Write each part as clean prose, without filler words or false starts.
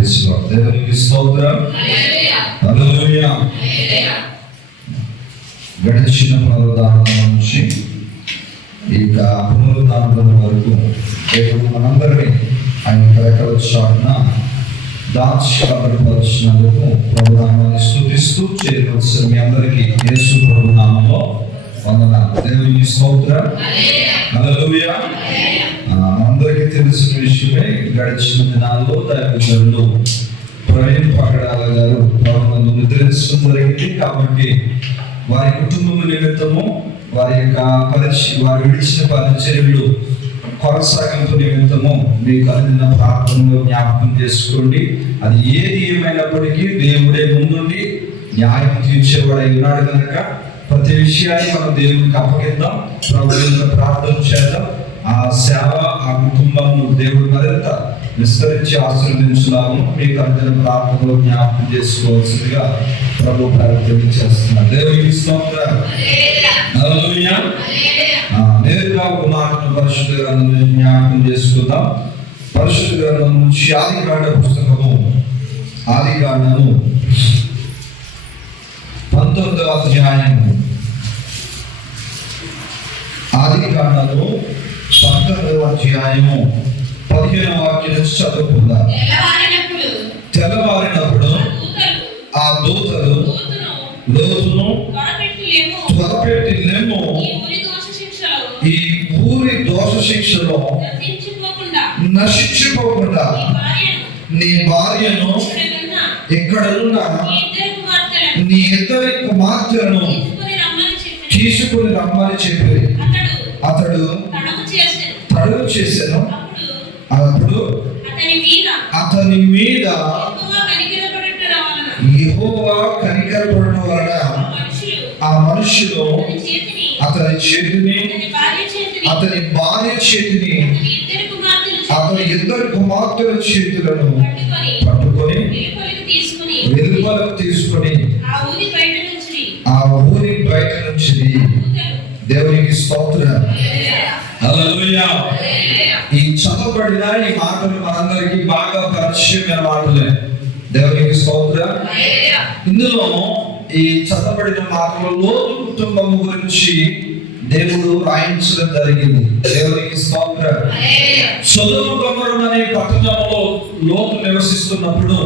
దేవునికి స్తోత్రం. హల్లెలూయా. గడిచిన పునరుద్ధానం నుంచి ఇక పునరుద్ధానం వరకు దేవుడు మనందరినీ ఆయన రెక్కల చాటున దాచిపరిచినందుకు ప్రభునామాన్ని స్తుతిస్తూ చేయవలసిన మీ అందరికీ యేసు ప్రభు నామములో వందనాలు. దేవునికి స్తోత్రం. హల్లెలూయా. అందరికీ తెలిసిన విషయమే, గడిచిన దినాల్లో దైవజనులు ప్రవీణ్ పగడాల గారు ప్రభువునందు నిద్రించడం జరిగింది. కాబట్టి వారి కుటుంబం నిమిత్తము వారి విడిచిన పరిచర్యలు కొనసాగింపు నిమిత్తము మీకు అందిన ప్రార్థనలో జ్ఞాపకం చేసుకోండి. అది ఏది ఏమైనప్పటికీ దేవుడే ముందుండి న్యాయం తీర్చేవాడై ఉన్నాడు కనుక ప్రతి విషయాన్ని మనం దేవునికి అప్పగిద్దాం, ప్రభువుతో ప్రార్థన చేద్దాం. ఆ సేవ, ఆ కుటుంబంను దేవుడు మరింత విస్తరించి ఆశీర్వదించులాగా మీకు అందిన ప్రార్థనలో జ్ఞాపకం చేసుకోవాల్సిందిగా ప్రభు ప్రార్థన చేస్తున్నారు. దేవునికి స్తోత్రం. హల్లెలూయా. నేరుగా ఒక మాటను పరిశుద్ధ గ్రంథం జ్ఞాపకం చేసుకుందాం. పరిశుద్ధ గ్రంథం నుంచి ఆదికాండ పుస్తకము, ఆదికాండము 19వ అధ్యాయము, ఆదికాండము 19వ అధ్యాయము 15వ వాక్యం నుంచి చదువుకుందాం. తెల్లవారినప్పుడు ఆ దూతలు లోతును త్వరపెట్టి లెమ్ము, ఈ ఊరి దోష శిక్షలో నశించిపోకుండా నీ భార్యను ఇక్కడున్న నీ ఇద్దరి కుమార్తెలను తీసుకుని రమ్మని చెప్పి అతడు తడువు చేశాను. అప్పుడు అతని మీద యెహోవా కనికరపడటం వలన ఆ మనుషులు అతని చేతిని, అతని భార్య చేతిని, అతని ఇద్దరు కుమార్తెల చేతులను పట్టుకొని వెలుపలకు తీసుకొని ఆ ఊరి బయట నుంచి దేవునికి స్తోత్రం. హల్లెలూయా. ఈ చదవబడిన ఈ మాటలు మనందరికీ బాగా పరిచయమైన మాటలే. దేవునికి స్తోత్రం. ఇందులో ఈ చదవబడిన మాటలు లోతు కుటుంబం గురించి దేవుడు రాయించడం జరిగింది. దేవునికి స్తోత్రం. సొదొమ గొమొర్రా అనే పట్టణంలో లోతు నివసిస్తున్నప్పుడు,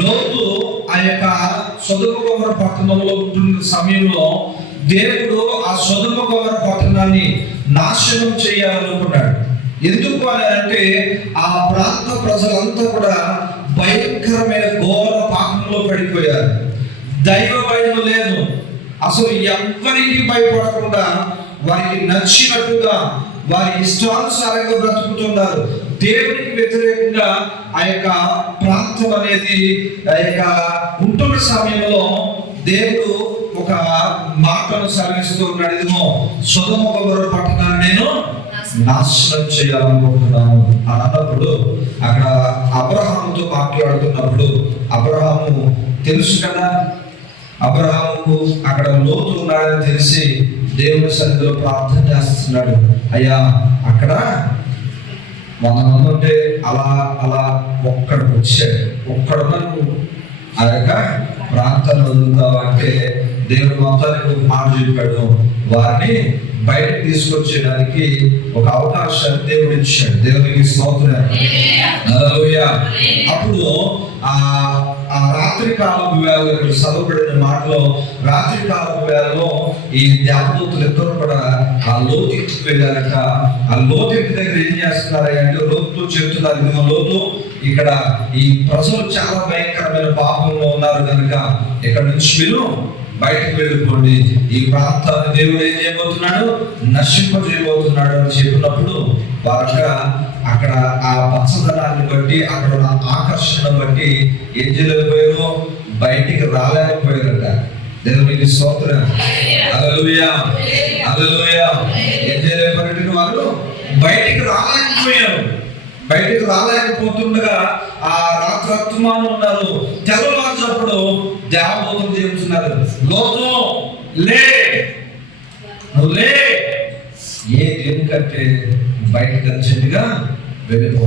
లోతు ఆ యొక్క సొదొమ గొమొర్రా పట్టణంలో ఉంటున్న సమయంలో దేవుడు ఆ సొదొమ గొమొర్రా పట్టణాన్ని నాశనం చేయాలనుకున్నాడు. ఎందుకు అని అంటే ఆ ప్రాంత ప్రజలంతా కూడా భయంకరమైన ఘోర పాపంలో పడిపోయారు. దైవ భయం లేదు. అసలు ఎవ్వరికి భయపడకుండా వారికి నచ్చినట్టుగా వారి ఇష్టానుసారంగా బ్రతుకుతున్నారు. దేవునికి వ్యతిరేకంగా ఆ యొక్క ప్రాంతం అనేది ఆ యొక్క ఉంటున్న సమయంలో దేవుడు ఒక మాటను సెలవిస్తూ ఉన్నాడు. ఇదిగో సొదొమ గొమొర్రా పట్టణాన్ని నేను నాశనం చేయాలనుకుంటున్నాను అని అన్నప్పుడు, అక్కడ అబ్రహాముతో మాట్లాడుతున్నప్పుడు, అబ్రహాము తెలుసు కదా, అబ్రహాముకు అక్కడ లోతు ఉన్నాడని తెలిసి దేవుని సన్నిధిలో ప్రార్థన చేస్తున్నాడు. అయ్యా, అక్కడ 100 మంది ఉంటే అలా అలా ఒక్కడికి వచ్చాడు, ఒక్కడున్నా నువ్వు ఆ యొక్క ప్రాంతాన్ని వదులుతావు అంటే దేవుడు మొత్తానికి మాట చెప్పాడు. వారిని బయటకు తీసుకొచ్చేయడానికి ఒక అవకాశాన్ని దేవుడు ఇచ్చాడు. దేవునికి స్తోత్రం. హల్లెలూయా. అప్పుడు ఆ రాత్రి కాలపు వేళలో, ఇక్కడ చదవబడిన మాటలో రాత్రి కాలపు వేళలో ఈ దేవదూతలు ఇద్దరు కూడా ఆ లోతుకి వెళ్ళారట. ఆ లోతుకి దగ్గర ఏం చేస్తున్నారు అంటే లోతుతో చెప్తున్నారు, ఇదిగో లోతు, ఇక్కడ ఈ ప్రజలు చాలా భయంకరమైన పాపంలో ఉన్నారు కనుక ఇక్కడ నుంచి మీరు బయటకు వెళ్ళిపోండి, ఈ ప్రాంతాన్ని దేవుడు ఏం చేయబోతున్నాడు, నశింపజేయబోతున్నాడు అని చెప్పినప్పుడు వారుగా అక్కడ ఆ పచ్చదనాన్ని బట్టి, అక్కడ ఉన్న ఆకర్షణ బట్టి ఏం చేయలేకపోయారు, బయటికి రాలేకపోయారట. దేవునికి స్తోత్రం. హల్లెలూయా. హల్లెలూయా. ఏం చేయలేకపోయిన వారు బయటికి రాలేకపోయారు. బయటకు రాలేకపోతుండగా ఆ రాత్రత్మానం ఉన్నారు. తెల్లవారుజామున దేవదూతలు చెబుతున్నారు, లోతు లే, నువ్వు లే. దేనికంటే బయటకు అర్జెంటుగా వెళ్ళిపో.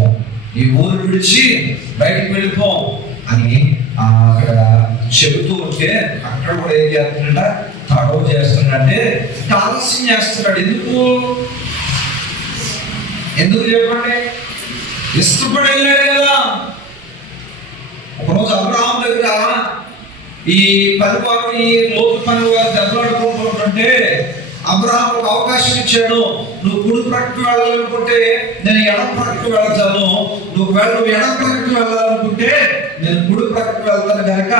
ఈ ఊరు విడిచి బయటకు వెళ్ళిపో అని అక్కడ చెబుతూ ఉంటే అక్కడ కూడా ఏం చేస్తున్నాడ, తడవ చేస్తున్నాడంటే ఆలస్యం చేస్తున్నాడు. ఎందుకు చెప్పండి? ఇష్టపడి వెళ్ళాడు కదా. ఒకరోజు అబ్రహాం దగ్గర ఈ పనివారు, ఈ లోతు పనివారు దెబ్బలాడుకుంటుంటే అబ్రహాం ఒక అవకాశం ఇచ్చాడు. నువ్వు కుడి ప్రక్కకు వెళ్ళాలనుకుంటే నేను ఎడం ప్రక్కకు వెళ్తాను, నువ్వు ఎడం ప్రక్కకు వెళ్ళాలనుకుంటే నేను కుడి ప్రక్కకు వెళ్తాను కనుక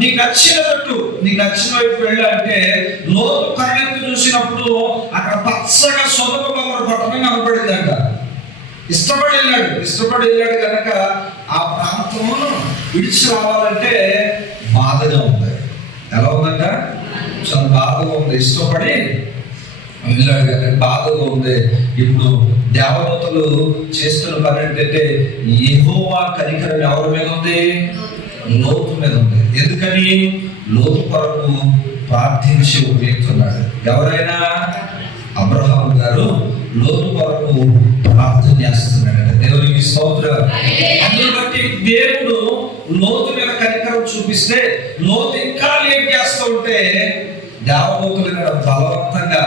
నీకు నచ్చినట్టు, నీకు నచ్చిన వైపు వెళ్ళాలంటే లోతు కళ్ళెత్తి చూసినప్పుడు అక్కడ పచ్చగా సొదమ గొమొర్రా పట్టణం కనపడిందంట. ఇష్టపడి వెళ్ళాడు కనుక ఆ ప్రాంతమును విడిచి రావాలంటే బాధగా ఉంది. ఎలా ఉందంట? చాలా బాధగా ఉంది. ఇష్టపడి వెళ్ళాడు కానీ బాధగా ఉంది. ఇప్పుడు దేవదూతలు చేస్తున్న పని ఏంటంటే యెహోవా కనికరం ఎవరి మీద ఉంది? లోతు మీద ఉంది. ఎందుకని? లోతు కొరకు ప్రార్థించి ఒక వ్యక్తి ఉన్నాడు. ఎవరైనా? అబ్రహాము గారు లోతు కొరకు ప్రార్థన చేస్తున్నాడంటే దేవునికి స్తోత్రం. అందును బట్టి దేవుడు లోతు మీద కనికరం చూపిస్తే లోతు ఇంకా లేట్ చేస్తూ ఉంటే దేవదూతలు బలవంతంగా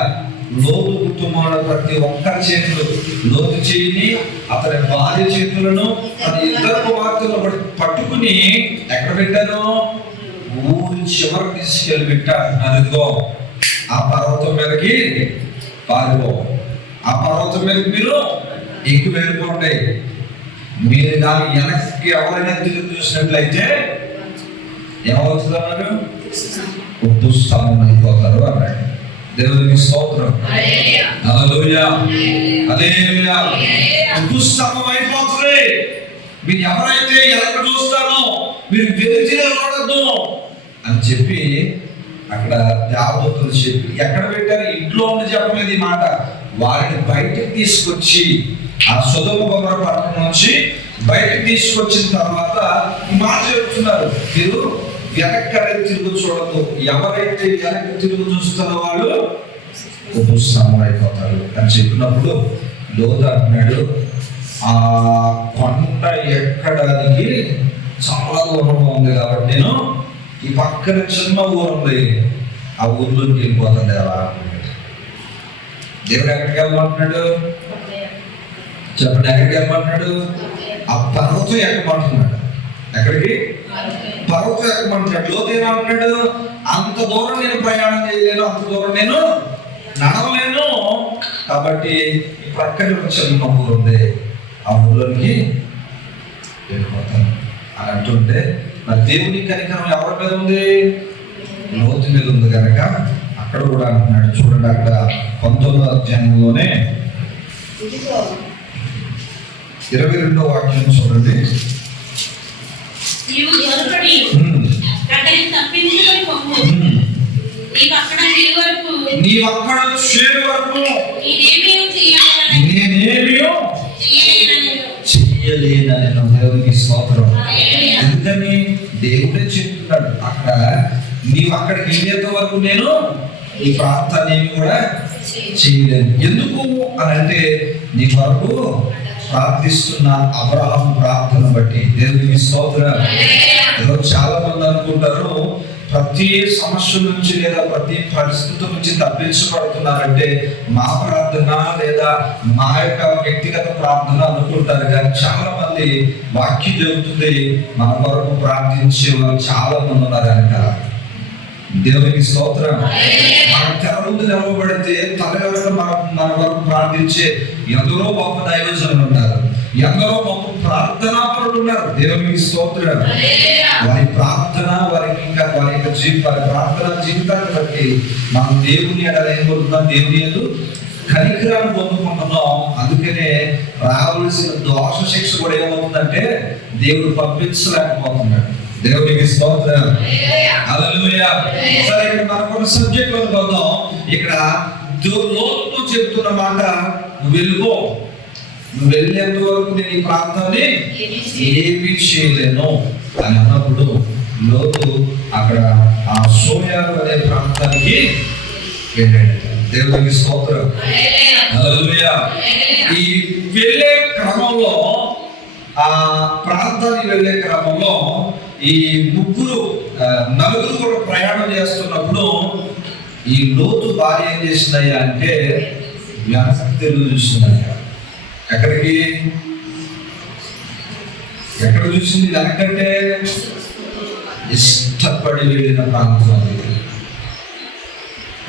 లోతు కుటుంబంలో ప్రతి ఒక్కరి చేతులు, లోతు చేయిని, అతని భార్య చేతులను, తన ఇద్దరు కుమార్తెలు పట్టుకుని ఎక్కడ పెట్టాను? ఊరి చివరికి తీసుకెళ్ళి పెట్టారు. ఇదిగో ఆ పర్వతం మీదకి పారిపో, ఆ పర్వతం మీదకి మీరు ఎక్కువ వెళ్ళిపోండి. మీరు దాని వెనక్కి ఎవరైనా తిరిగి చూసినట్లయితే ఏమవుతుంది అన్నారు? ఉద్దుస్థానం అయిపోతారు అన్నాడు. దేవునికి స్తోత్రం. హల్లెలూయా, హల్లెలూయా. ఉద్దుస్థానం అయిపోతుంది. మీరు ఎవరైతే వెనక చూస్తారో మీరు వెలితి నిలబడద్దు అని చెప్పి అక్కడ దేవదూతలు చెప్పి ఎక్కడ పెట్టారు? ఇంట్లో ఉండి చెప్పలేదు ఈ మాట. వారిని బయటకు తీసుకొచ్చి ఆ సొదొమ గొమొర్రా పట్టణం నుంచి బయటకు తీసుకొచ్చిన తర్వాత ఈ మాట చెప్తున్నారు, మీరు వెనక్కి తిరుగు చూడదు. ఎవరైతే వెనక్కి తిరుగు చూస్తారో వాళ్ళు ఉపశమనం అయిపోతారు అని చెప్పినప్పుడు లోతు అంటున్నాడు, ఆ కొండ ఎక్కడానికి చాలా దూరంగా ఉంది కాబట్టి నేను ఈ పక్కన చిన్న ఊరు ఉంది, ఆ ఊర్లోకి వెళ్ళిపోతాను దేవా. దేవుడు ఎక్కడికి వెళ్ళమంటున్నాడు? చెప్పండి, ఎక్కడికి వెళ్ళమంటున్నాడు? ఆ పర్వతం ఎక్కమంటున్నాడు. ఎక్కడికి? పర్వతం ఎక్కమంటున్నాడు. లోతు ఏమంటున్నాడు? అంత దూరం నేను ప్రయాణం చేయలేను, అంత దూరం నేను నడవలేను, కాబట్టి ఈ పక్కన చిన్న ఊరు ఉంది, ఆ ఊర్లోకి వెళ్ళిపోతాను అని అంటుంటే మరి దేవుని కనికరం ఎవరి మీద ఉంది? లోతు మీద ఉంది కనుక అక్కడ కూడా అంటున్నాడు. చూడండి, అక్కడ 19వ అధ్యాయంలోనే 22వ వాక్యం చూడండి. నీవక్కడ చేరు వరకు నేనేమీ చెయ్యలేనని దేవునికి స్తోత్రం. ఎందుకని? దేవుడే చెప్తున్నాడు అక్కడ, నీవు అక్కడికి వెళ్ళేంత వరకు నేను ఈ ప్రాంతాన్ని కూడా చేయలేను. ఎందుకు అని అంటే నీ వరకు ప్రార్థిస్తున్న అబ్రహాము ప్రార్థన బట్టి. దేవునికి స్తోత్రం. చాలా మంది అనుకుంటారు ప్రతి సమస్య నుంచి లేదా ప్రతి పరిస్థితి నుంచి తప్పించబడుతున్నారంటే మా ప్రార్థన లేదా మా యొక్క వ్యక్తిగత ప్రార్థన అనుకుంటారు. కానీ చాలా మంది వాక్యం చెబుతుంది మన కొరకు ప్రార్థించే వాళ్ళు చాలా మంది ఉన్నారు కనుక దేవునికి స్తోత్రం. మన తెర ముందు నిలవబడితే తలెవరు మన వరకు ప్రార్థించే ఎందరో గొప్ప దైవజనులు ఉన్నారు, ఎందరో గొప్ప ప్రార్థనాపరులు ఉన్నారు. దేవునికి స్తోత్రం. వారి ప్రార్థన, వారికి ఇంకా వారి యొక్క ప్రార్థన జీవితాన్ని బట్టి మనం దేవుని ఎడల ఏం పొందుతున్నాం? దేవుని యందు కనికరాన్ని పొందుకుంటున్నాం. అందుకనే రావాల్సిన దోష శిక్ష కూడా ఏమవుతుందంటే దేవుడు పంపించలేకపోతున్నాడు. దేవునికి స్తోత్రం. హల్లెలూయా. సరే, ఇక్కడ మనకు సబ్జెక్ట్ వద్దాం. ఇక్కడ లోతు చెప్తున్న మాట, నువ్వు వెళ్ళిపో, నువ్వు వెళ్ళేంత వరకు నేను ఈ ప్రాంతాన్ని ఏమీ చేయలేను అని అన్నప్పుడు లోతు అక్కడ ఆ సోయారు అనే ప్రాంతానికి వెళ్ళాడు. దేవునికి స్తోత్రం. హల్లెలూయా. ఈ వెళ్ళే క్రమంలో ఆ ప్రాంతానికి వెళ్ళే క్రమంలో ఈ నలుగురు కూడా ప్రయాణం చేస్తున్నప్పుడు ఈ లోతు భార్య ఏం చేసిందయ్యా అంటే వెనక్కి తిరిగి చూసిందయ్యా. ఎక్కడ చూసింది? వెనకంటే ఇష్టపడి వెళ్ళిన ప్రాంతం.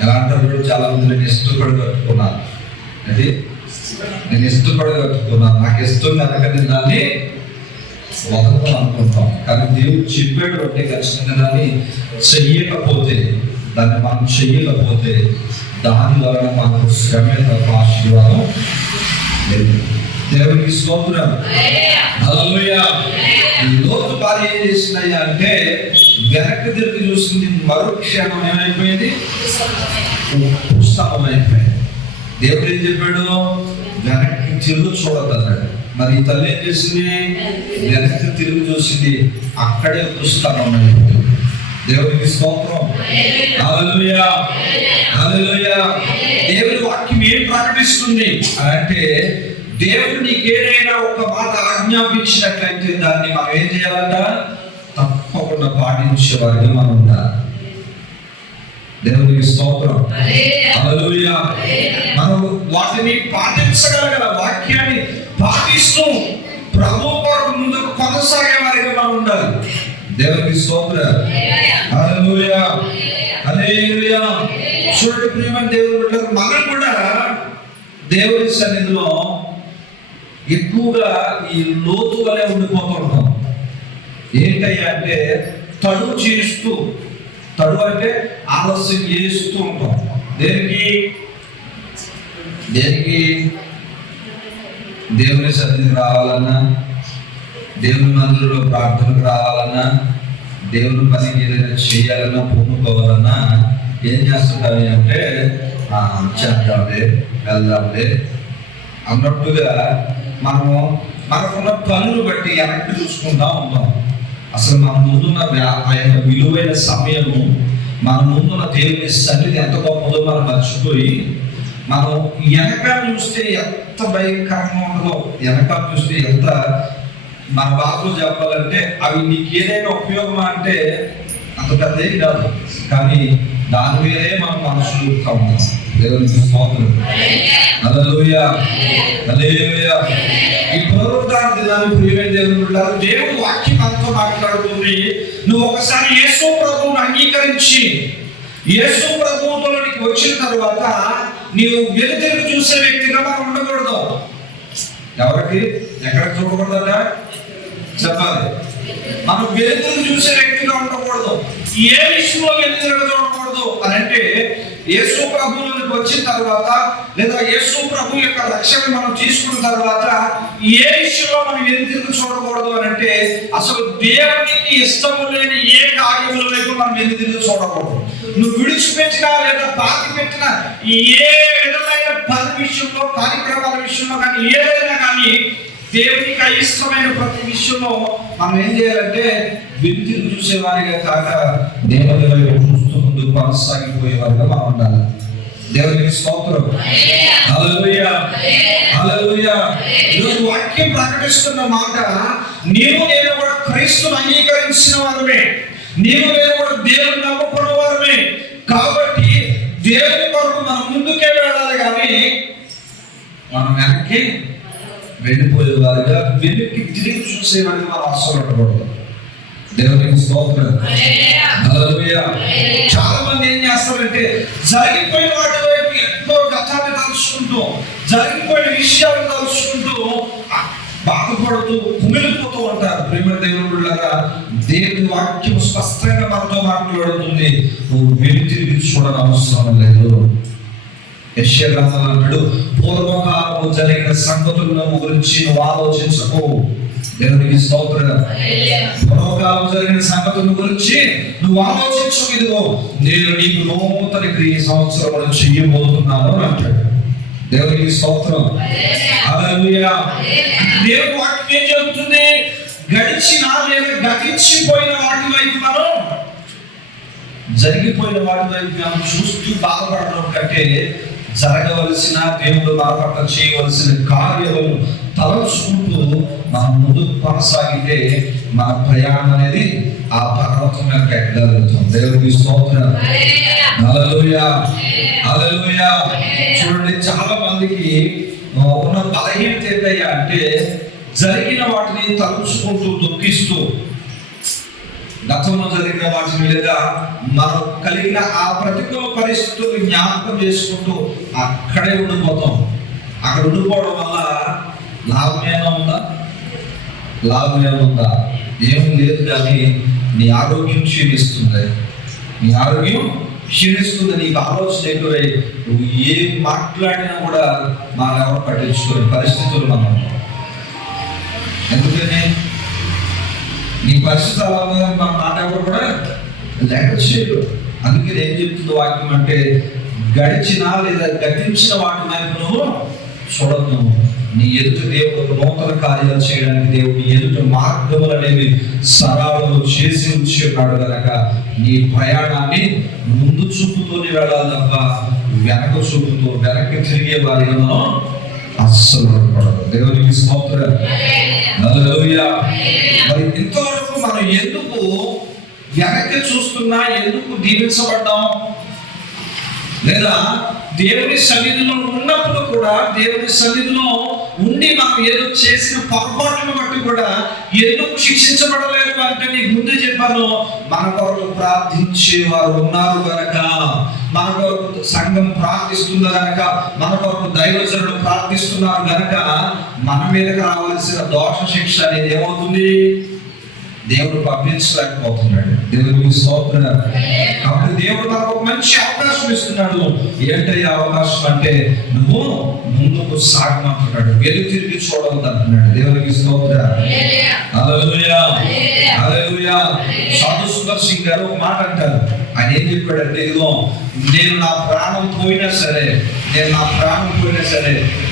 ఎలా అంటారు? చాలా మంది నేను ఇష్టపడి కట్టుకున్నాను, అది నేను ఇష్టపడి కట్టుకున్నాను, నాకు ఇష్టం కనుక దాన్ని వదలడం అనుకుంటాం. కానీ దేవుడు చెప్పాడు అంటే ఖచ్చితంగా దాన్ని చెయ్యకపోతే, దాన్ని మనం చెయ్యకపోతే దాని ద్వారా మనకు శ్రమే తప్ప ఆశీర్వాదం లేదు. దేవునికి స్తోత్రం. హల్లెలూయా. లోతు భార్య ఏం చేసిందయ్యా అంటే వెనక్కి తిరిగి చూసింది. మరుక్షణం ఏమైపోయింది? పుస్తకమైపోయింది. దేవుడు ఏం చెప్పాడు? వెనక్కి తిరుగు చూడద్దన్నాడు. మరి ఈ తల్లి ఏం చేసింది? వెనక్కి తిరిగి చూసింది, అక్కడే పుస్తకం అయిపోయింది. దేవునికి స్తోత్రం. హల్లెలూయా, హల్లెలూయా. దేవుని వాక్యం ఏం ప్రకటిస్తుంది అంటే దేవుడు నీకు ఏదైనా ఒక మాట ఆజ్ఞాపించినట్లయితే దాన్ని మనం ఏం చేయాలంట? తప్పకుండా పాటించే వారిగా మనం ఉండాలి. దేవునికి స్తోత్రం. హల్లెలూయా. మనం వాటిని పాటించగలగల, వాక్యాన్ని పాటిస్తూ ప్రభు కొరకు ముందుకు కొనసాగే వారిగా మనం ఉండాలి. దేవునికి స్తోత్రం. హల్లెలూయా, హల్లెలూయా. చూడండి ప్రియమైన దేవుని బిడ్డలు, మనం కూడా దేవుని సన్నిధిలో ఎక్కువగా ఈ లోతు వలె ఉండిపోతుంటాం. ఏంటయ్యా అంటే తడు అంటే ఆలస్యం చేస్తూ ఉంటాం. దేనికి దేవుని సన్నిధికి రావాలన్నా, దేవుని మందిరంలో ప్రార్థనకు రావాలన్నా, దేవుని పనికి ఏదైనా చేయాలన్నా, పూనుకోవాలన్నా ఏం చేస్తుంటారు అంటే చేద్దాంలే, వెళ్దాంలే అన్నట్టుగా మనకున్న పనులు బట్టి వెనక్కి చూసుకుంటా ఉంటాం. అసలు మన ముందున్న ఆ యొక్క విలువైన సమయము, మన ముందున్న దేవుని సన్నిధి ఎంత గొప్పదో మనం మర్చిపోయి మనం వెనకాల చూస్తే ఎంత భయంకరంగా ఉండదో, వెనకాల చూస్తే ఎంత, మన బాబులో చెప్పాలంటే అవి నీకు ఏదైనా ఉపయోగమా అంటే అంత పెద్దది కాదు, కానీ దాని మీదే మనం మనసు చూపుతా ఉంటాం. దేవునికి స్తోత్రం. హల్లెలూయా, హల్లెలూయా. ఈ పునరుద్ధాన దినాన్ని ప్రియమైన దేవుని బిడ్డలారా, దేవుడు వాక్యం మనతో మాట్లాడుతుంది. నువ్వు ఒకసారి యేసు ప్రభువును అంగీకరించి యేసు ప్రభువులోనికి వచ్చిన తర్వాత నీవు వెనుతిరిగి చూసే వ్యక్తిగా మనం ఉండకూడదు. ఎవరికి ఎక్కడ చూడకూడదట చెప్పాలి. మనం వెనుతిరిగి చూసే వ్యక్తిగా ఉండకూడదు. ఏ విషయంలో వెనుతిరిగి చూడకూడదు అని అంటే యేసు ప్రభువులోకి వచ్చిన తర్వాత లేదా యేసు ప్రభు యొక్క రక్షణ మనం తీసుకున్న తర్వాత ఏ విషయంలో మనం వెనుతిరిగి చూడకూడదు అని అంటే అసలు దేవునికి ఇష్టం లేని ఏ కార్యముల వైపు మనం వెనుతిరిగి చూడకూడదు. నువ్వు విడిచిపెట్టినా లేదా బాకి పెట్టిన ఏ విధమైన పని విషయంలో, కార్యక్రమాల విషయంలో కానీ ఏదైనా కానీ దేవునికి అయిష్టమైన ప్రతి విషయంలో మనం ఏం చేయాలంటే వెనుతిరిగి చూసేవారిగా కాక దేవుని వైపు చూస్తూ ముందుకు కొనసాగిపోయేవారిగా మనం ఉండాలి. దేవునికి స్తోత్రం. హల్లెలూయా, హల్లెలూయా. ఈరోజు వాక్యం ప్రకటిస్తున్న మాట, నేను కూడా క్రీస్తును అంగీకరించిన వారమే, నేను కూడా దేవుని నమ్ముకున్న వారమే. కాబట్టి దేవుని కొరకు మనం ముందుకే వెళ్ళాలి, కానీ మనం వెనక్కి వెళ్ళిపోయేవారుగా, వెనక్కి తిరిగి చూసేవారిగా మనం అస్సలు ఉండకూడదు. దేవునికి స్తోత్రం. హల్లెలూయా. చాలా మంది ఏం చేస్తారంటే జరిగిపోయిన వాటి వైపు ఎంతో గతాన్ని తలుచుకుంటూ, జరిగిపోయిన విషయాలను తలుచుకుంటూ బాధపడుతూ కుమిలిపోతూ ఉంటారు. ప్రియమైన దేవుని బిడ్డలారా, దేవుని వాక్యం స్పష్టంగా మనతో మాట్లాడుతుంది. నువ్వు వెనుతిరిగి చూడని అవసరం లేదు. యెషయా గ్రంథంలో అంటాడు, పూర్వకాలము జరిగిన సంగతుల గురించి నువ్వు ఆలోచించకు. దేవునికి స్తోత్రం. పూర్వకాలం జరిగిన సంగతుల గురించి నువ్వు ఆలోచించు. ఇదిగో నేను నీకు నూతన క్రియ సంవత్సరం చెయ్యబోతున్నాను అని అంటాడు. దేవునికి స్తోత్రం. హల్లెలూయా. దేవుని వాక్యం ఏం చెబుతుంది? గడిచిన లేదా గతించిపోయిన వాటి వైపు మనం, జరిగిపోయిన వాటి వైపు మనం చూస్తూ బాధపడడం కంటే జరగవలసిన, దేవుడు మన పట్ల చేయవలసిన కార్యములు తలచుకుంటూ మనం ముందుకు కొనసాగితే మన ప్రయాణం అనేది ఆ పర్వతం మీద ఎక్కగలుగుతాం. దేవుడికి స్తోత్రం. హల్లెలూయా, హల్లెలూయా. చూడండి, చాలా మందికి ఉన్న బలహీనత ఏంటయ్యా అంటే జరిగిన వాటిని తలుచుకుంటూ దుఃఖిస్తూ, గతంలో జరిగిన వాటిని లేదా మనం కలిగిన ఆ ప్రతికూల పరిస్థితులు జ్ఞాపకం చేసుకుంటూ అక్కడే ఉండిపోతాం. అక్కడ ఉండిపోవడం వల్ల లాభం ఏమవుందా? లాభం ఏముందా? ఏం లేదు. కానీ నీ ఆరోగ్యం క్షీణిస్తుంది, నీ ఆరోగ్యం క్షీణిస్తుంది. నీకు ఆలోచన ఎక్కువై నువ్వు ఏం మాట్లాడినా కూడా మనం ఎవరు పట్టించుకోని పరిస్థితులు మనం. ఎందుకని నీ పరిస్థితి అలా ఉందని మన మాట ఎవరు కూడా లేక చేయరు. అందుకని ఏం చెప్తుంది వాక్యం అంటే గడిచిన లేదా గతించిన వాటి వైపు నువ్వు చూడద్దు. నీ ఎదుట దేవుడు నూతన కార్యాలు చేయడానికి దేవుడు ఎదుట మార్గములు అనేవి సరాలు చేసి ఉంచి ఉన్నాడు కనుక నీ ప్రయాణాన్ని ముందు చూపుతూనే వెళ్ళాలి తప్ప వెనక చూపుతూ వెనక్కి తిరిగే వారిలో అస్సలు పడదు. దేవునికి స్తోత్రం. హల్లెలూయా. మరి ఇంతవరకు మనం ఎందుకు వెనక్కి చూస్తున్నా, ఎందుకు దీవించబడ్డాం? లేదా దేవుని సన్నిధిలో ఉన్నప్పుడు కూడా, దేవుని సన్నిధిలో ఉండి మనం ఏదో చేసిన పొరపాటును బట్టి కూడా ఎందుకు శిక్షించబడలేదు అంటే నీకు ముందే చెప్పాను, మన కొరకు ప్రార్థించే వారు ఉన్నారు కనుక, మన కొరకు సంఘం ప్రార్థిస్తుంది కనుక, మన కొరకు దైవజనులు ప్రార్థిస్తున్నారు కనుక మన మీదకి రావాల్సిన దోష శిక్ష అనేది ఏమవుతుంది? దేవుడు పంపించలేకపోతున్నాడు. దేవుడికి స్తోత్రం. కాబట్టి దేవుడు మనకు ఒక మంచి అవకాశం ఇస్తున్నాడు. ఏంటయ్యా అవకాశం అంటే నువ్వు ముందుకు సాగమంటున్నాడు, వెలు తిరిగి చూడవద్దు అంటున్నాడు. దేవుడికి స్తోత్రం. హల్లెలూయా, హల్లెలూయా. సాధు సుందర్ సింగ్ గారు ఒక మాట అంటారు. ఆయన ఏం చెప్పాడంటే, ఇదిగో నేను నా ప్రాణం పోయినా సరే,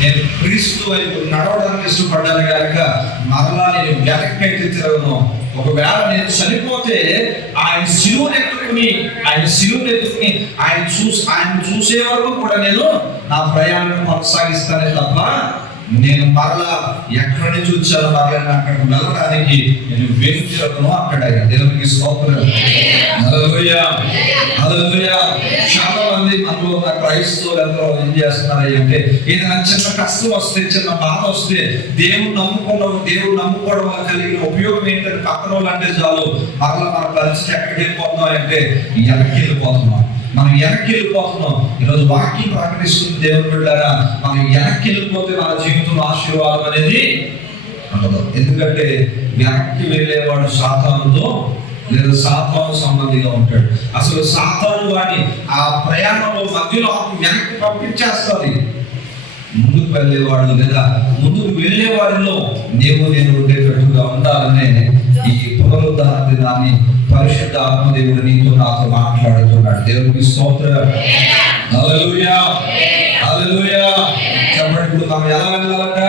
నేను క్రీస్తు వైపు నడవడానికి ఇష్టపడ్డాను కనుక మరలా నేను వెనక్కైతే తిరగను. ఒకవేళ నేను చనిపోతే ఆయన శిలువను ఎత్తుకుని ఆయన చూసే వరకు కూడా నేను నా ప్రయాణం కొనసాగిస్తానే తప్ప నేను మరలా ఎక్కడి నుంచి వచ్చాను మరలా అక్కడికి వెళ్ళడానికి నేను వెనుతిరగను అక్కడ. దేవునికి స్తోత్రం. హల్లెలూయా, హల్లెలూయా. చాలా మంది మనలో ఉన్న క్రైస్తవులు ఎంతో ఏం చేస్తున్నారు అంటే ఏదైనా చిన్న కష్టం వస్తే, చిన్న బాధ వస్తే దేవుడు నమ్ముకోవడం వల్ల కలిగిన ఉపయోగం ఏంటంటే పక్కన వాళ్ళు అంటే చాలు మరలా మన పరిస్థితి ఎక్కడికి వెళ్ళిపోతున్నాం అంటే వెనక్కి వెళ్ళిపోతున్నాం. మనం వెనక్కి వెళ్ళిపోతున్నాం. ఈరోజు వాక్యం ప్రకటిస్తుంది దేవుని బిడ్డలారా, మనం వెనక్కి వెళ్ళిపోతే మన జీవితంలో ఆశీర్వాదం అనేది ఉండదు. ఎందుకంటే వెనక్కి వెళ్ళేవాడు సాతానుతో లేదా సాతాను సంబంధిగా ఉంటాడు. అసలు సాతాను వాడిని ఆ ప్రయాణంలో మధ్యలో వెనక్కి పంపించేస్తుంది. ముందుకు వెళ్ళేవాడు లేదా ముందుకు వెళ్ళే వారిలో నేను ఉండేటట్టుగా ఉండాలనే ఈ పునరుద్ధరణ దినాన్ని పరిశుద్ధ ఆత్మదేవుడు నీతో నాతో మాట్లాడుతున్నాడు. దేవునికి స్తోత్రం. హల్లెలూయా, హల్లెలూయా. చెప్పండి, ఇప్పుడు మనం ఎలా వెళ్ళాలంట?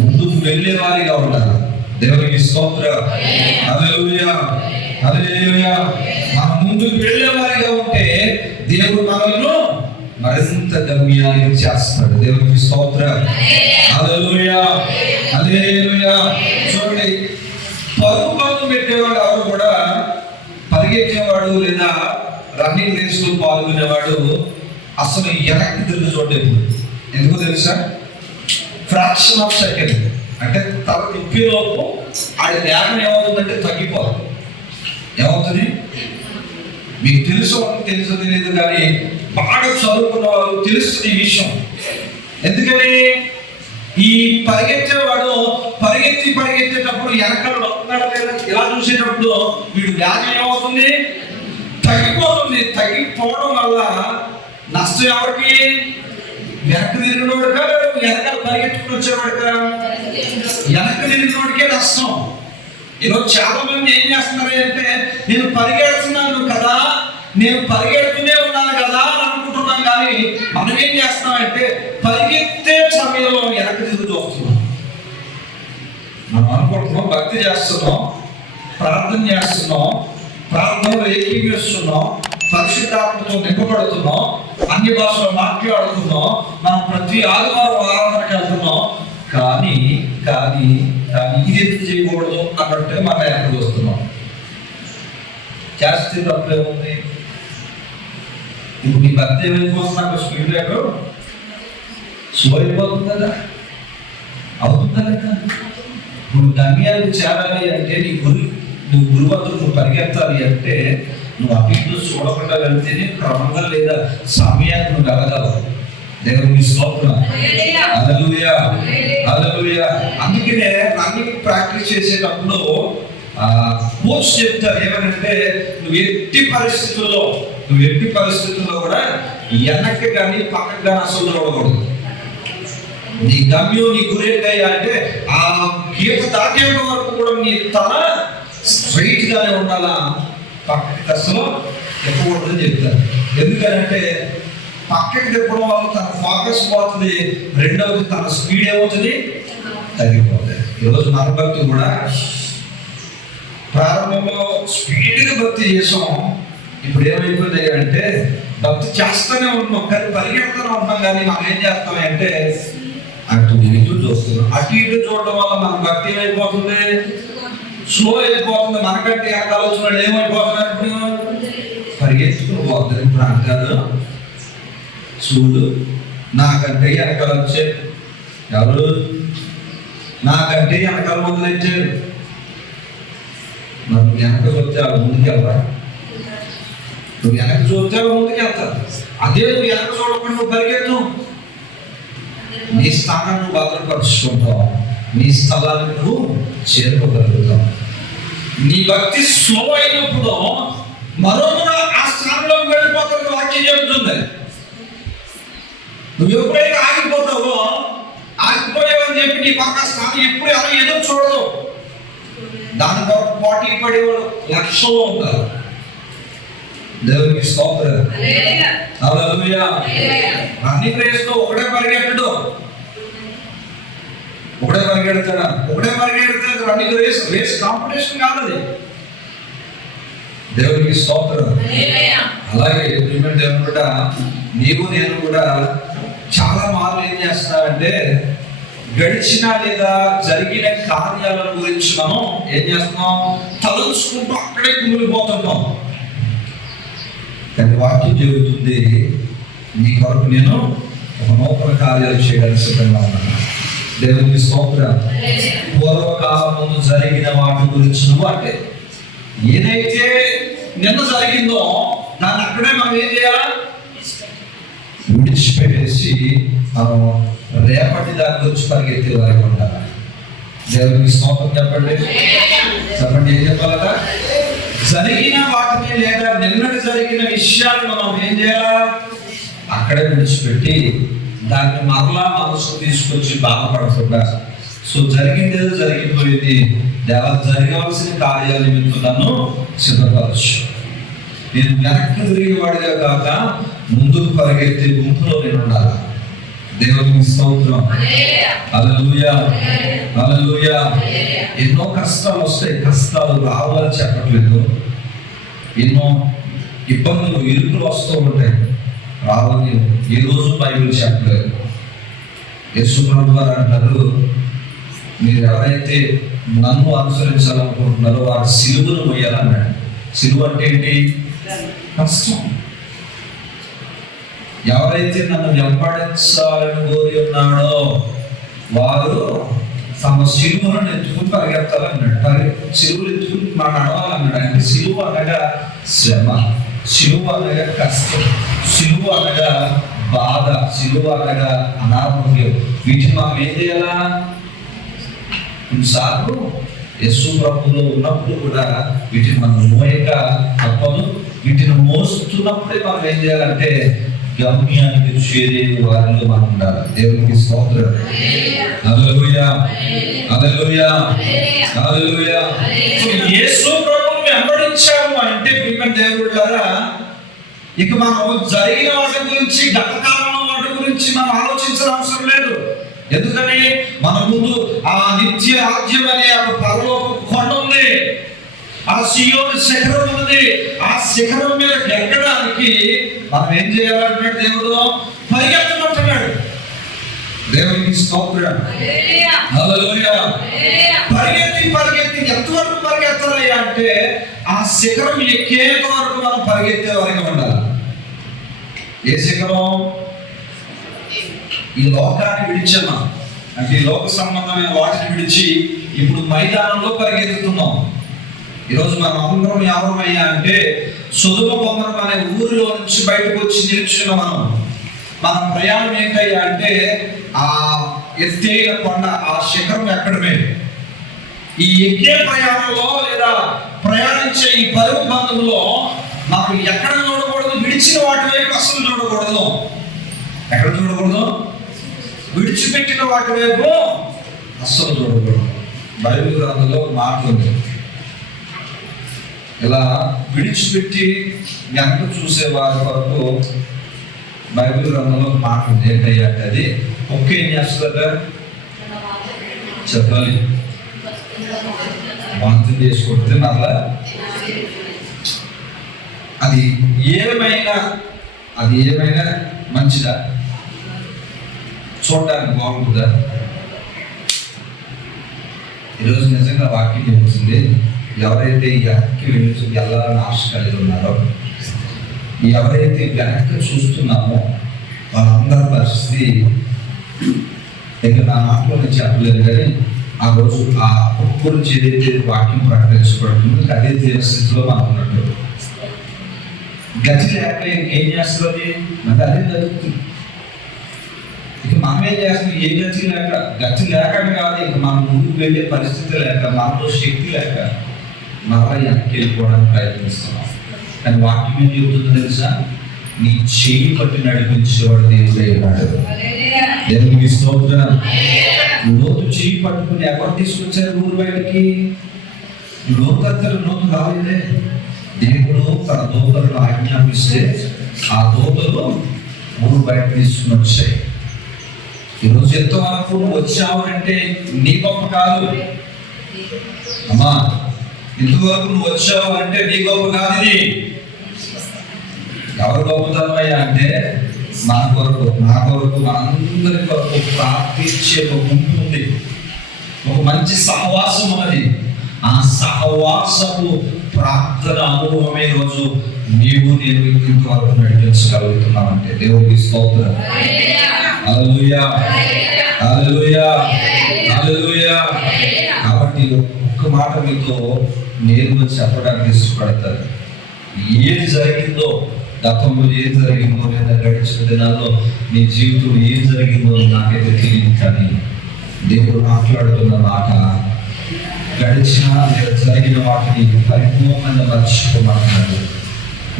ముందుకు వెళ్ళే వారిగా ఉండాలి. దేవునికి స్తోత్రం. హల్లెలూయా, హల్లెలూయా. మనం ముందుకు వెళ్ళే వారిగా ఉంటే దేవుడు మనల్ని మరింత గమ్యాన్ని చేస్తాడు. దేవునికి స్తోత్రం. హల్లెలూయా, హల్లెలూయా. చూడండి, పరుగు పెట్టేవాడు ఎవరు కూడా, పరిగెత్తేవాడు లేదా రన్నింగ్ రేస్ లో పాల్గొనేవాడు అసలు వెనక్కి తిరిగి చూడలేదు. ఎందుకో తెలుసా? ఫ్రాక్షన్ ఆఫ్ సెకండ్ అంటే తల తిప్పేలోపు ఆడి వేగం ఏమవుతుందంటే తగ్గిపోతుంది. ఏమవుతుంది మీకు తెలుసు తెలియదు కానీ బాగా చదువుకున్న వాళ్ళు తెలుస్తుంది ఈ విషయం. ఎందుకని ఈ పరిగెత్తేవాడు పరిగెత్తేటప్పుడు వెనకాల వస్తున్నాడు లేదా ఇలా చూసేటప్పుడు వీడు వేగం ఏమవుతుంది? తగ్గిపోతుంది. తగ్గిపోవడం వల్ల నష్టం ఎవరికి? వెనక్కి తిరిగినోడుగా వెనకాల పరిగెత్తుకుని వచ్చేవాడుగా? వెనక్కి తిరిగినోడికే నష్టం. ఈరోజు చాలా మంది ఏం చేస్తున్నారు అంటే నేను పరిగెడుతున్నాను కదా, నేను పరిగెడుతూనే ఉన్నాను కదా అని అనుకుంటున్నాం. కానీ మనం ఏం చేస్తున్నామంటే పరిగెత్తే సమయంలో వెనక్కి తిరుగుతూ వస్తున్నాం. మనం అనుకుంటున్నాం భక్తి చేస్తున్నాం, ప్రార్థన చేస్తున్నాం, ప్రార్థనలో ఏకీకరిస్తున్నాం, పరిశుద్ధాత్మతో నింపబడుతున్నాం, అన్ని భాషలో మాట్లాడుతున్నాం, మనం ప్రతి ఆదివారం ఆరాధనకి వెళ్తున్నాం. కానీ కానీ కానీ ఇది ఎందుకు చేయకూడదు అన్నట్టుగా మనం ఎక్కడ వస్తున్నాం. చేస్తే తప్పేముంది? ఇప్పుడు నీ భర్త ఏమైపోతుంది, అక్కడ స్పీడ్ బ్రేకర్ స్లో అయిపోతుంది కదా, అవుతుందా లేదా? ఇప్పుడు గమ్యాన్ని చేరాలి అంటే నువ్వు గురు వద్దకు నువ్వు పరిగెత్తాలి అంటే నువ్వు అటు ఇటు చూడకుండా వెళ్తేనే క్రమంగా లేదా సమయాన్ని నువ్వు వెళ్ళగలవు. దేవునికి స్తోత్రం. హల్లెలూయా హల్లెలూయా. అందుకనే రన్నింగ్ ప్రాక్టీస్ చేసేటప్పుడు కోచ్ చెప్తారు ఏమనంటే నువ్వు ఎట్టి పరిస్థితుల్లో కూడా వెనక్కి కానీ పక్కకు కానీ అసలు చూడకూడదు. నీ గమ్యం నీ గురేంటయ్యా అంటే ఆ గీత దాటేంత వరకు కూడా నీ తల స్ట్రైట్ గానే ఉండాలా, పక్కకి అసలు తిప్పకూడదని చెప్తారు. ఎందుకంటే పక్కకి తిప్పడం వల్ల తన ఫోకస్ పోతుంది, రెండవది తన స్పీడ్ ఏమవుతుంది, తగ్గిపోతుంది. ఈరోజు మన భక్తి కూడా ప్రారంభంలో స్పీడ్గా భక్తి చేసాం, ఇప్పుడు ఏమైపోయింది అంటే భక్తి చేస్తూనే ఉన్నాం కానీ పరిగెడుతూనే ఉన్నాం, కానీ మనం ఏం చేస్తామంటే అటు ఇటు చూస్తున్నాం. అటు ఇటు చూడడం వల్ల మన భక్తి ఏమైపోతుంది, స్లో అయిపోతుంది. మనకంటే వెనకాల వచ్చిన ఏమైపోతున్నారు, ఇప్పుడు పరిగెత్తుకుని పోతుంది. ఇప్పుడు అంటారు చూడు, నాకంటే వెనకాల వచ్చే ఎవరు, నాకంటే వెనకాల మొదలెచ్చారు, నువ్వు వెనక చూస్తే వాళ్ళు ముందుకెళ్ళరా, నువ్వు వెనక చూస్తే వాళ్ళు ముందుకెళ్తారు. అదే నువ్వు వెనక చూడకుండా నువ్వు పరిగెత్తు, నీ స్థానాన్ని నువ్వు భద్రపరుచుకుంటావు, నీ స్థలాన్ని నువ్వు చేరుకోగలుగుతావు. నీ భక్తి స్లో అయినప్పుడు మరొకరు ఆ స్థానంలో వెళ్ళిపోతావు. వాక్యం చెబుతుంది నువ్వు ఎప్పుడైతే ఆగిపోతావో, ఆగిపోయావని చెప్పి నీ పక్క స్థానం ఎప్పుడు అలా ఏదో చూడదు. దాని కొరకు పోటీ పడేవాడు లక్షల్లో ఉంటారు. దేవునికి స్తోత్రం. హల్లెలూయా. రన్నింగ్ రేస్ లో ఒకటే పరిగెడతాడు, ఒకటే పరిగెడితే రన్నింగ్ రేస్ కాంపిటీషన్ కాదు అది. దేవునికి స్తోత్రం. అలాగే దేవుడు కూడా నీవు నేను కూడా చాలా మార్లు ఏం చేస్తున్నారంటే గడిచిన లేదా జరిగిన కార్యాల గురించి మనం ఏం చేస్తున్నాం, తలుచుకుంటూ అక్కడే కుమిలిపోతున్నాం. కానీ వాక్యం చెబుతుంది నీ కొరకు నేను ఒక నూతన కార్యాలు చేయడానికి సిద్ధంగా ఉన్నాను. దేవునికి స్తోత్రం. పూర్వకాలం ముందు జరిగిన వాటి గురించి నువ్వు అంటే ఏదైతే నిన్న జరిగిందో దాన్ని అక్కడే మనం ఏం చేయాలా, విడిచిపెట్టేసి మనం రేపటి దాని గురించి పరిగెత్తే వారికి ఉండాలి. దేవునికి స్తోత్రం. చెప్పండి ఏం చెప్పాలట, జరిగిన వాటిని లేదా నిన్నటి జరిగిన విషయాలు మనం ఏం చేయాలా, అక్కడే విడిచిపెట్టి దాన్ని మరలా మనసు తీసుకొచ్చి బాధపడుతుందా. సో జరిగింది ఏదో జరిగిపోయింది, దేవత జరగవలసిన కార్యాల నిమిత్తం నన్ను సిద్ధపరచు. నేను వెనక్కి తిరిగేవాడిగా కాక ముందుకు పరిగెత్తే గుంపులో నేను ఉండాలి. దేవునికి స్తోత్రం. హల్లెలూయా హల్లెలూయా. ఎన్నో కష్టాలు వస్తాయి, కష్టాలు రావాలని చెప్పట్లేదు, ఎన్నో ఇబ్బందులు ఇరుకులు వస్తూ ఉంటాయి, రావాలని ఏ రోజు బైబిల్ చెప్పలేదు. యేసు ప్రభువు వారు అంటారు, మీరు ఎవరైతే నన్ను అనుసరించాలనుకుంటున్నారో వారు సిలువను మోయాలన్నాడు. సిలువ అంటే ఏంటి, కష్టం. ఎవరైతే నన్ను వెంబడించాలని కోరి ఉన్నాడో వారు తమ సిలువను ఎత్తుకుని పరిగెత్తాలన్నాడు. సిలువలు ఎత్తుకుని మనం నడవాలన్నాడు. అంటే సిలువ అనగా శ్రమ, సిలువ అనగా కష్టం, సిలువ అనగా బాధ, సిలువ అనగా అనారోగ్యం. వీటిని మనం ఏం చేయాలా, కొన్నిసార్లు యేసు ప్రభువులో ఉన్నప్పుడు కూడా వీటిని మనం మోయక తప్పదు. వీటిని మోస్తున్నప్పుడే మనం ఏం చేయాలంటే గమ్యానికి చేరే వారిలో మనం ఉండాలి. దేవునికి స్తోత్రం. హల్లెలూయా హల్లెలూయా హల్లెలూయా. యేసు ప్రభువుని వెంబడించాము అంటే దేవుళ్ళారా, ఇక మనం జరిగిన వాటి గురించి, గతకాలంలో వాటి గురించి మనం ఆలోచించిన అవసరం లేదు. ఎందుకని మన ముందు ఆ నిత్య రాజ్యం అనే ఒక పరలోక కొండ ఉంది, ఆ సియోను శిఖరం ఉంది. ఆ శిఖరం మీద ఎక్కడానికి మనం ఏం చేయాలంటే దేవుడు పరిగెత్తమంటున్నాడు. దేవునికి స్తోత్రం. హల్లెలూయా. పరిగెత్తి ఎంతవరకు పరిగెత్తాలి అంటే ఆ శిఖరం ఎక్కేంత వరకు మనం పరిగెత్తే వరకు ఉండాలి. ఏ శిఖరం? ఈ లోకాన్ని విడిచామా అంటే ఈ లోక సంబంధమైన వాటిని విడిచి ఇప్పుడు మైదానంలో పరిగెత్తుతున్నాం. ఈరోజు మనం అందరం ఎవరమయ్యా అంటే సొదొమ గొమొర్రా అనే ఊరిలో నుంచి బయటకు వచ్చి నిల్చున్న మనం ప్రయాణం ఏంటయ్యా అంటే ఆ ఎత్తైన కొండ, ఆ శిఖరం ఎక్కడమే. ఈ ఎక్కే ప్రయాణంలో లేదా ప్రయాణించే ఈ పరుగు బంధంలో మనం ఎక్కడ చూడకూడదు? విడిచిన వాటి వైపు అసలు చూడకూడదు. ఎక్కడ చూడకూడదు? విడిచిపెట్టిన వాటి వైపు అస్సలు చూడకూడదు. బైబిల్ గ్రంథంలో మాట ఉంది, ఇలా విడిచిపెట్టి వెనక చూసే వారి వరకు బైబిల్ గ్రంథంలో మాట ఉంది. ఏంటంటే అది ఒక్క ఏం చేస్తుందట చెప్పాలి, వాంతి చేసుకుంటే మళ్ళా అది ఏమైనా మంచిదా? చూడడానికి బాగుంటుందా? ఈరోజు నిజంగా వాక్యం చెప్తుంది, ఎవరైతే వెనక్కి వెళ్ళాలని ఆశ కలిగి ఉన్నారో, ఎవరైతే వెనక్కి చూస్తున్నామో వాళ్ళందరి పరిస్థితి దగ్గర నా మాటలో నేను చెప్పలేదు. కానీ ఆ రోజు ఆ గురించి ఏదైతే వాక్యం ప్రకటించబడుతుందో అదే స్థితిలో మనం ఉన్నట్టు గతి లేక ఏం చేస్తుంది అంటే అదే జరుగుతుంది. ఇక మనం ఏం చేస్తాం? ఏ గతి లేక కాదు, ఇక మనం ముందుకు వెళ్ళే పరిస్థితి లేక, మనలో శక్తి లేక మరలా వెనక్కి వెళ్ళిపోవడానికి ప్రయత్నిస్తున్నాం. కానీ వాక్యం ఏం చెబుతుందో తెలుసా? నీ చేయి పట్టి నడిపించేవాడు దేవుడే ఉన్నాడు. దేవునికి స్తోత్రం. లోతు చేయి పట్టుకుని ఎవరు తీసుకొచ్చారు ఊరు బయటికి? లోతు రాలేదే. దేవుడు తన దూతలను ఆజ్ఞాపిస్తే ఆ దూతలు ఊరు బయట తీసుకుని వచ్చాయి. ఈరోజు ఎంతవరకు వచ్చావు అంటే నీ గొప్ప కాదు అమ్మా. ఇంతవరకు నువ్వు వచ్చావు అంటే నీ గొప్ప కాదు. ఇది ఎవరు గొప్పతనమయ్యా అంటే మన కొరకు, నా కొరకు, మనందరి కొరకు ప్రార్థించే ఒక గుంపు ఉంది, ఒక మంచి సహవాసం ఉన్నది. ఆ సహవాసపు ప్రార్థన అనుభవమే రోజు నీవు నేను ఇంతవరకు నడిపించగలుగుతున్నామంటే దేవుడికి స్తోత్రం. హల్లెలూయా, హల్లెలూయా, హల్లెలూయా. కాబట్టి ఒక్క మాట మీతో నేను చెప్పడానికి ఇష్టపడతాను. ఏది జరిగిందో, గతంలో ఏం జరిగిందో, లేదా గడిచిన దినాల్లో నీ జీవితం ఏం జరిగిందో నాకైతే తెలియదు. కానీ దేవుడు మాట్లాడుతున్న మాట గడిచిన లేదా జరిగిన వాటిని పరిపూర్ణంగా మర్చిపోమంటున్నాడు.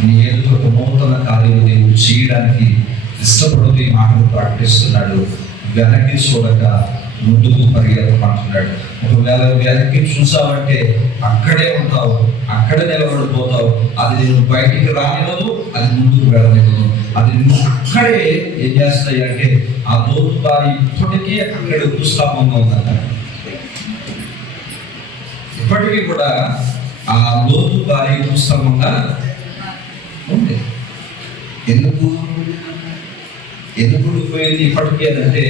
నీ ఎదుట ఒక నూతన కార్యము దేవుడు చేయడానికి ఇష్టపడుతూ ఈ మాటలు ప్రకటిస్తున్నాడు. వెనక్కి చూడక ముందుకు పరిగెత్తమంటున్నాడు. ఒకవేళ వెనక్కి చూసావంటే అక్కడే ఉంటావు, అక్కడే నిలబడిపోతావు. అది నేను బయటికి రానివ్వదు, అది ముందుకు వెళ్ళనివ్వదు. అది నువ్వు అక్కడే ఏం చేస్తాయి అంటే ఆ దోతు బారి ఇప్పటికీ అక్కడే దుస్లాభంగా ఉందంట. ఇప్పటికీ కూడా ఆ లోతు బారి పుస్తకంగా ఉంది. ఎందుకు పోయింది ఇప్పటికీ అంటే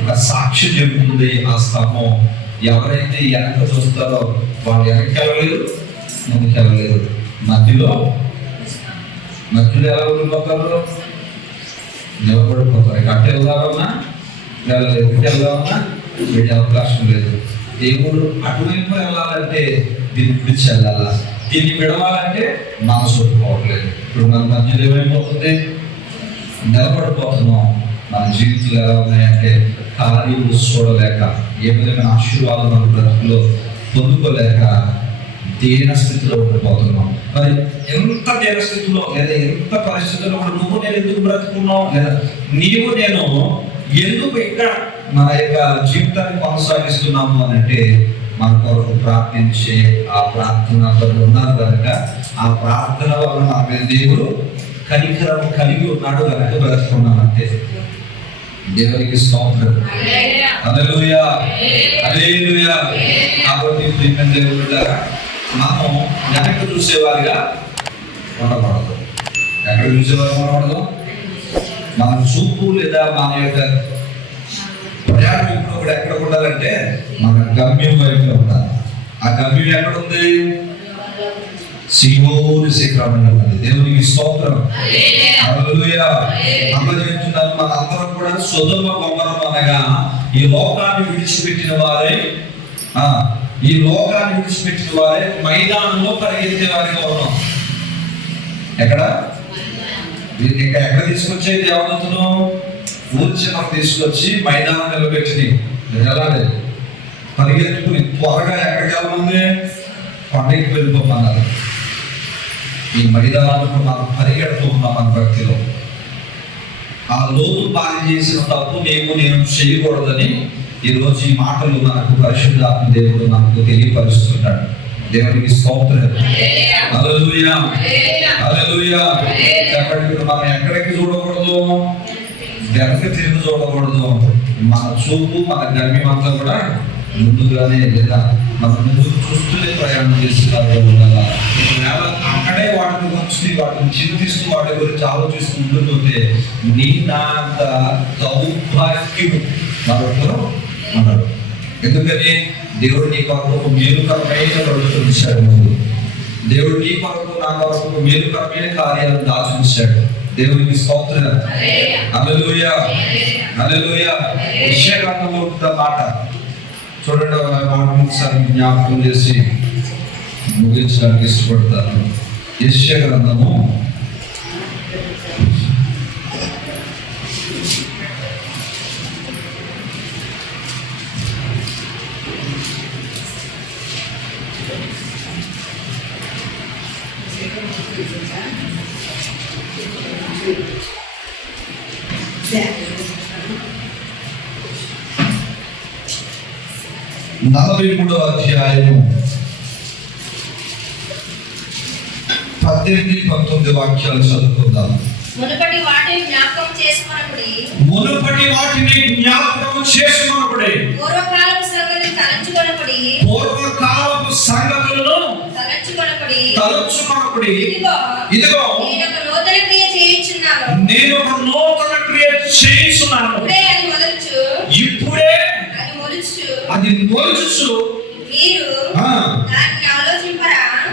ఒక సాక్షి చెబుతుంది. ఆ స్తంభం ఎవరైతే వెనక చూస్తారో వాళ్ళు వెనక్కి వెళ్ళలేదు, ముందుకు వెళ్ళలేదు. మధ్యలో ఎలా ఉండిపోతారు? నిలబడిపోతారు. ఇక అటు వెళ్దామన్నా వెళ్ళలేదు, ఇటు వెళ్దామన్నా వీడి అవకాశం లేదు. దేవుడు అటువైపు వెళ్ళాలంటే దీన్ని విడిచి వెళ్ళాలా, దీన్ని విడవాలంటే మనసు ఒప్పుకోవట్లేదు. ఇప్పుడు మన మధ్యలో ఏమైపోతుంది? నిలబడిపోతున్నాం. మన జీవితాలు ఎలా ఉన్నాయంటే కార్యములు చూడలేక, ఏ విధమైన ఆశీర్వాదం మన బ్రతుకులో పొందుకోలేక దీన స్థితిలో ఉండిపోతున్నాం. మరి ఎంత దీన స్థితిలో లేదా ఎంత పరిస్థితుల్లో కూడా నువ్వు నేను ఎందుకు బ్రతుకున్నావు, లేదా నీవు నేను ఎందుకు ఇక్కడ మన యొక్క జీవితాన్ని కొనసాగిస్తున్నాము అని అంటే మన కొరకు ప్రార్థించే ఆ ప్రార్థన ఉన్నారు కనుక ఆ ప్రార్థన వల్ల మన మీద దేవుడు కనికరం కలిగి ఉన్నాడు కనుక బ్రతుకున్నామంటే దేవునికి స్తోత్రం. హల్లెలూయా, హల్లెలూయా. కాబట్టి ప్రియమైన దేవుడా, మనం వెనక్కి చూసేవారిగా ఉండకూడదు. ఎక్కడ చూసేవారు ఉండకూడదు. మన చూపు లేదా మన యొక్క ప్రయాణం ఇప్పుడు కూడా ఎక్కడ ఉండాలంటే మన గమ్యం వైపు ఉండాలి. ఆ గమ్యం ఎక్కడ ఉంది? సీయోను శిఖరం ఉన్నది. దేవునికి స్తోత్రం. హల్లెలూయా. అమ్మ చెప్తున్నాను, మన అందరం కూడా సొదొమ గొమొర అనగా ఈ లోకాన్ని విడిచిపెట్టిన వారే, ఈ లోకాన్ని విడిచిపెట్టిన వారే మైదానంలో పరిగెత్తే వారిగా ఉన్నాం. ఎక్కడ తీసుకొచ్చేది దేవదత్తును ఊరి చివరికి తీసుకొచ్చి మైదానం నిలబెట్టి ఎలాగే పరిగెత్తుకుని త్వరగా ఎక్కడికి వెళ్ళమంది? పండుగకి వెళ్ళిపోమన్నారు. ఈ మైదానంలో మనం పరిగెడుతూ ఉన్నాం మన భక్తిలో. ఆ లోతు భార్య చేసిన తప్పు నేను చేయకూడదని ఈరోజు ఈ మాటలు మనకు పరిశుద్ధాత్మ దేవుడు మనకు తెలియపరుస్తున్నాడు. దేవునికి స్తోత్రం. హల్లెలూయా. హల్లెలూయా. ఇప్పుడు మనం ఎక్కడికి చూడకూడదు? వెనక తిరిగి చూడకూడదు. మన చూపు, మన గమ్యం అంతా కూడా ముందుగానే, లేదా మనం ముందు చూస్తూనే ప్రయాణం చేస్తున్నారు కదా. అక్కడే వాటిని గురించి, వాటిని చింతిస్తూ, వాటి గురించి ఆలోచిస్తూ ఉంటుంటే నీ నా అంత దౌర్భాగ్యం మరొకరు అన్నాడు. ఎందుకని? దేవుడు నీ కొరకు మేలుకరమైన రోజులు ఇచ్చాడు. ముందు దేవుడు నీ కొరకు, నా కొరకు మేలుకరమైన కార్యాలను దాచుంచాడు. దేవునికి స్తోత్రం. హల్లెలూయా. హల్లెలూయా. యెషయా గ్రంథంలో మాట చూడండి. మాట ఒకసారి జ్ఞాపకం చేసి ముగించడానికి ఇష్టపడతాను. యెషయా గ్రంథము 43వ అధ్యాయము 18-19 వాక్యాలు చదువుకుందాం. మునుపటి వాటిని జ్ఞాపకం చేసుకొనుడి. పూర్వకాలపు సంగతులను తలంచుకొనుడి. ఇదిగో నేను ఒక నూతన క్రియ చేయుచున్నాను. ఇప్పుడే అది మొలుచు. మీరు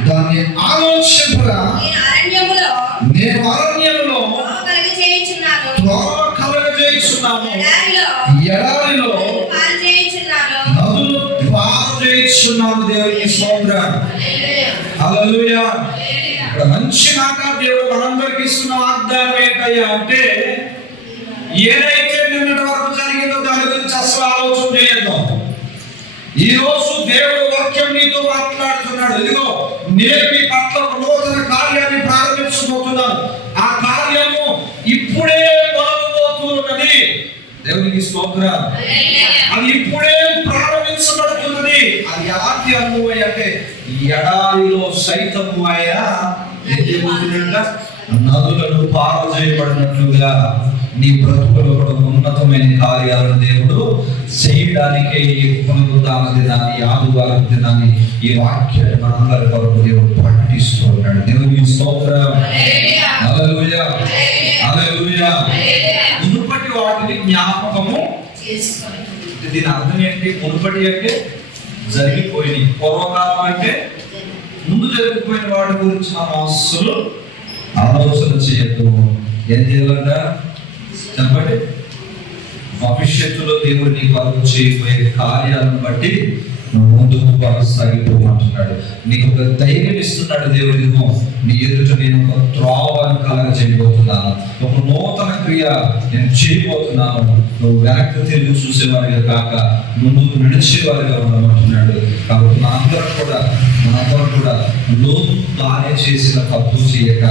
దాన్ని ఆలోచింపరా? నేను అరణ్యములో కలగజేయుచున్నాను. ఎడారిలో నదులు పారు చేయుచున్నాను. దేవునికి స్తోత్రం. హల్లెలూయా. ఇక్కడ మంచి మాట దేవుడు మనందరికీ ఇస్తున్న వాగ్దానం ఏంటయ్యా అంటే, ఏదైతే నిన్నటి వరకు జరిగిందో దాని గురించి అసలు ఆలోచన చేయొద్దు. ఈ రోజు దేవుడు వాక్యం నీతో మాట్లాడుతున్నాడు. ఇదిగో నేను మీ పట్ల నూతన కార్యాన్ని ప్రారంభించబోతున్నాను. ఆ కార్యము ఇప్పుడే మొదలవబోతున్నది. దేవునికి స్తోత్రం. అది ఇప్పుడే ప్రారంభించబడుతున్నది. అది ఎలాంటి అనుభవం అంటే, ఎడారిలో సైతము ఆయన నదులను పారు చేయబడినట్లుగా నీ బ్రతుకులో కూడా ఉన్నతమైన కార్యాలను దేవుడు చేయడానికే ఈ పునరుద్ధాన దినాన్ని, ఆదివారం దినాన్ని, ఈ వాక్యాన్ని మనందరి కొరకు దేవుడు పట్టిస్తూ ఉన్నాడు. దేవునికి స్తోత్రం. హల్లెలూయా. హల్లెలూయా. మునుపటి వాటిని జ్ఞాపకము చేసుకోండి. దీని అర్థం ఏంటి? మునుపటి అంటే జరిగిపోయినాయి. పూర్వకాలం అంటే ముందు జరిగిపోయిన వాటి గురించి మనం అస్సలు ఆలోచన చేయొద్దు. ఏం చేయాలంట చెప్పండి? భవిష్యత్తులో దేవుడు నీ కొరకు చేయబోయే కార్యాలను బట్టి ముందుకు కొనసాగిపోమంటున్నాడు. నీకు ఒక ధైర్యం ఇస్తున్నాడు దేవుడు. నీ ఎదుట నేను ఒక త్రోవను కలగ చేయబోతున్నాను, ఒక నూతన క్రియ నేను చేయబోతున్నాను. నువ్వు వెనక్కి తిరిగి చూసేవారిగా కాక ముందుకు నడిచేవారిగా ఉండమంటున్నాడు. కాబట్టి మనందరం కూడా లోతు భార్య చేసిన తప్పు చేయక,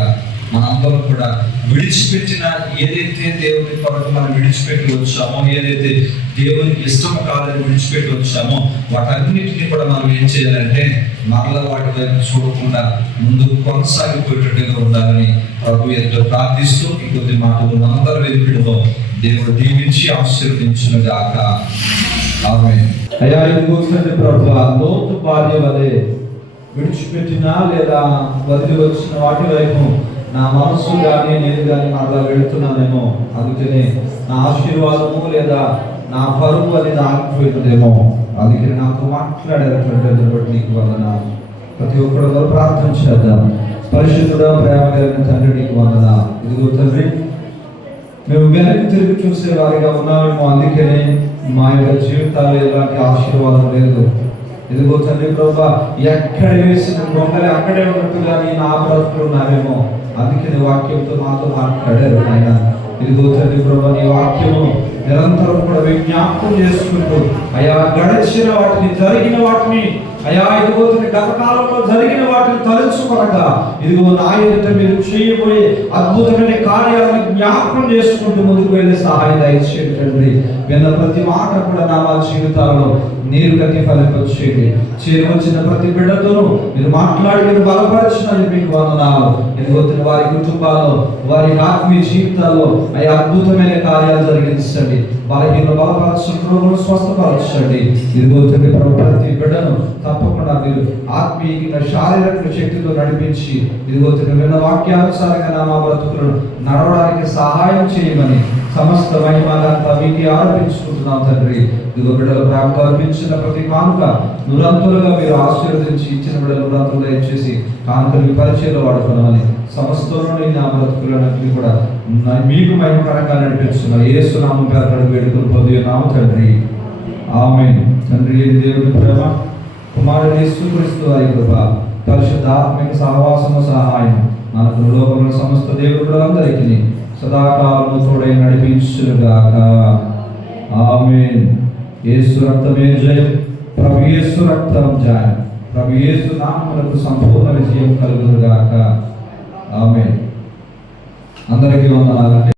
మనందరం కూడా విడిచిపెట్టిన ఏదైతే దేవుని కొరకు మనం విడిచిపెట్టి వచ్చామో, ఏదైతే దేవునికి ఇష్టం కాదని విడిచిపెట్టి వచ్చామో, వాటన్నిటిని కూడా మనం ఏం చేయాలంటే మరలా వాటి వైపు చూడకుండా ముందుకు కొనసాగిపోయేటట్టుగా ఉండాలని ప్రభు ఎంతో ప్రార్థిస్తూ ఈ కొద్ది మాటలు మనందరి వెలుగులో దేవుడు దీవించి ఆశీర్వదించిన గాక. ఆమేన్. అయ్యా, ఇది ప్రభు లోతు భార్య వలె విడిచిపెట్టినా లేదా వదిలి వచ్చిన వాటి వైపు నా మనసు కానీ నేను కానీ మరలా వెళుతున్నానేమో, అందుకనే నా ఆశీర్వాదము లేదా నా పరువు అనేది ఆగిపోయిందేమో, అందుకే నాతో మాట్లాడేటువంటి బట్టి నీకు వందనాలు. ప్రతి ఒక్కరిలో ప్రార్థన చేద్దాం. పరిశుద్ధుడా, ప్రేమ కలిగిన తండ్రి నీకు వందనాలు. ఇదిగో తండ్రి, మేము వెనక్కి తిరిగి చూసే వారిగా ఉన్నామేమో, అందుకనే మా యొక్క జీవితాలు ఎలాంటి ఆశీర్వాదం లేదు. ఇదిగో తండ్రి ప్రభా, ఎక్కడ వేసిన గొంగలి అక్కడే ఉన్నట్టుగా నేను ఆ బ్రతుకున్నామేమో, అందుకని వాక్యంతో మాతో మాట్లాడారు ఆయన. ఇదిగో తండ్రి ప్రభా, నీ వాక్యము నిరంతరం కూడా విజ్ఞాపకం చేసుకుంటూ అయా గడిచిన వాటిని, జరిగిన వాటిని, అయా ఇదిగో గత కాలంలో జరిగిన వాటిని తలుచుకొనగా ఇదిగో నా ఎదుట మీరు చేయబోయే అద్భుతమైన కార్యాలను జ్ఞాపకం చేసుకుంటూ ముందుకు వెళ్ళే సహాయం దయచేయండి తండ్రి. విన్న ప్రతి మాట కూడా నా మా జీవితాల్లో నీరు గట్టి ఫలింపచేయండి. చేరువచ్చిన ప్రతి బిడ్డతోనూ మీరు మాట్లాడి మీరు బలపరిచినందుకు మీకు వందనాలు. ఇదిగో వారి కుటుంబాల్లో, వారి ఆత్మీయ జీవితాల్లో అయ్యా అద్భుతమైన కార్యాలు జరిగించండి. బలహీన బలపరచండి, రోగులను స్వస్థపరచండి. ఇదిగో తండ్రి ప్రతి బిడ్డను తప్పకుండా మీరు ఆత్మీయంగా శారీరక శక్తితో నడిపించి ఇదిగో విన్న వాక్యానుసారంగా నా మా బ్రతుకులను నడవడానికి సహాయం చేయమని సమస్త మహిమలంతా మీకు ఆరోపించుకుంటున్నాం తండ్రి. ఇదిగో బిడ్డల ప్రేమతో అర్పించిన ప్రతి కానుక నురంతులుగా మీరు ఆశీర్వదించి ఇచ్చిన బిడ్డలు నురంతులుగా ఇచ్చేసి కానుకలు పరిచయంలో వాడుకున్నామని సమస్తంలోని నా బ్రతుకులన్నింటినీ కూడా మీకు మహిమకరంగా నడిపిస్తున్నారు. యేసు నామం పేరు వేడుకలు పొందుతున్నాము తండ్రి, ఆమేన్. తండ్రి దేవుని ప్రేమ, కుమారుడు యేసుక్రీస్తు వారి కృప, పరిశుద్ధాత్మిక సహవాసము సహాయం మనకు లోకంలో సమస్త దేవుళ్ళందరికీ సదాకాలము తోడై నడిపించుగాక. ఆమేన్. యేసు రక్తమే జయం, ప్రభు యేసు రక్తం జయం, ప్రభు యేసు నామమునకు సంపూర్ణ విజయం కలుగునుగాక. ఆమేన్. అందరికీ వందనాలు.